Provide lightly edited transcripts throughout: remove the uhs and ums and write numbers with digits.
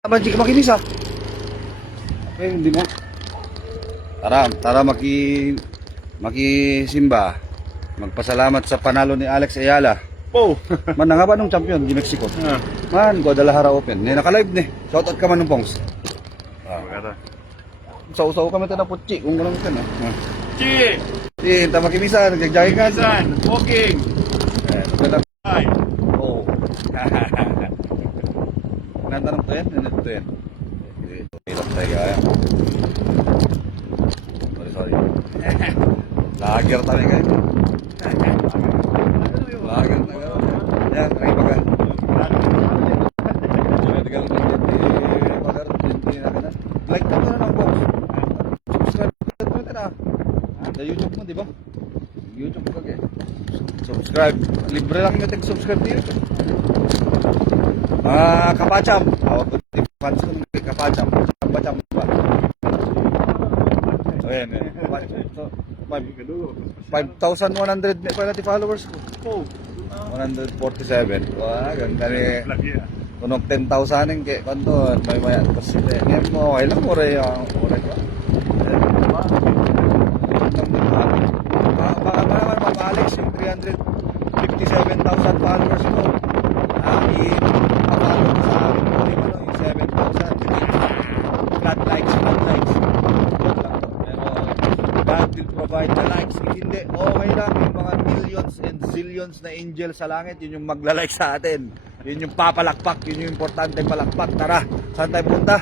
Hindi ka makinis ah. Okay, hindi mo. Tara makisimba. Magpasalamat sa panalo ni Alex Ayala. Oh. Man na nga ba nung champion di Mexico? Man, Guadalajara Open. Ni naka-live ni. Shoutout ka man ng Pongs. Maganda. Usaw-usaw kami tayo na putsi kung gano'n ka na. Chi! Hindi, tamakimisa, nag-jogging ka. San, walking. Maganda. Ay. Oo. Natanong to yan? Ano to yan? Hirap tayo kaya. Sorry. Lager tayo kayo. Lager na kayo. Yan, try baga. Like ka na ng box. Subscribe ka na. Sa YouTube mo, di ba? YouTube ka kaya. Subscribe. Libre lang yung tag-subscribe dito. Kapacham. Tawag ko di fans ko ng Kapacham. Kapacham ba? So yan. So, 5,100 may pala followers ko. 147. Wah, ganda ni. Tunog 10,000 yung kaya kanto. May mayan. Kasi ngayon mo, okay lang mo rin yung oray ko. Baka ba naman mapalik yung 357,000 followers ko. I-follow ko sa akin ko yung 7,000. Flat likes. Pero God will provide the likes. If hindi, okay lang. Yung mga millions and zillions na angels sa langit, yun yung magla-like sa atin. Yun yung papalakpak. Yun yung importante palakpak. Tara, saan tayo punta?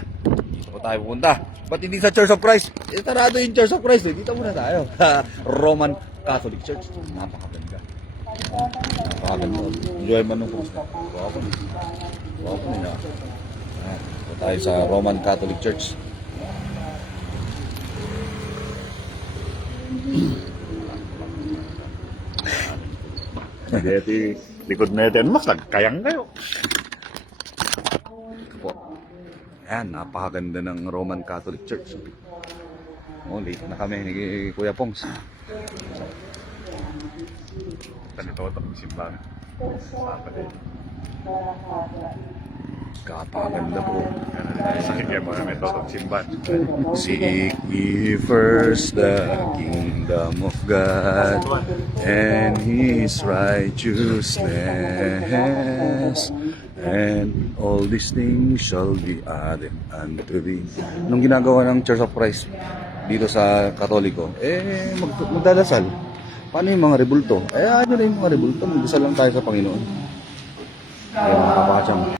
Dito tayo punta. Ba't hindi sa Church of Christ? Tarado yung Church of Christ eh. Dito muna tayo. Roman Catholic Church. Napakaganda. Napakaganda. Enjoy man nung post. Wapo nila. Dito tayo sa Roman Catholic Church. Hindi, likod na ito. Mas nagkayang kayo. Po. Ayan, napakaganda ng Roman Catholic Church. Oh, late na kami ni Kuya Pongs. Ganito ito ang simbahan. Kapaganda po. Sakit kayo mga may totong simbahan. Seek ye first the kingdom of God and His righteousness, and all these things shall be added unto thee. Nung ginagawa ng Church of Christ dito sa Katoliko, magdadasal. Paano yung mga rebulto? Ano na yung mga rebulto? Magdasal lang tayo sa Panginoon. Kaya mga kapakasyang.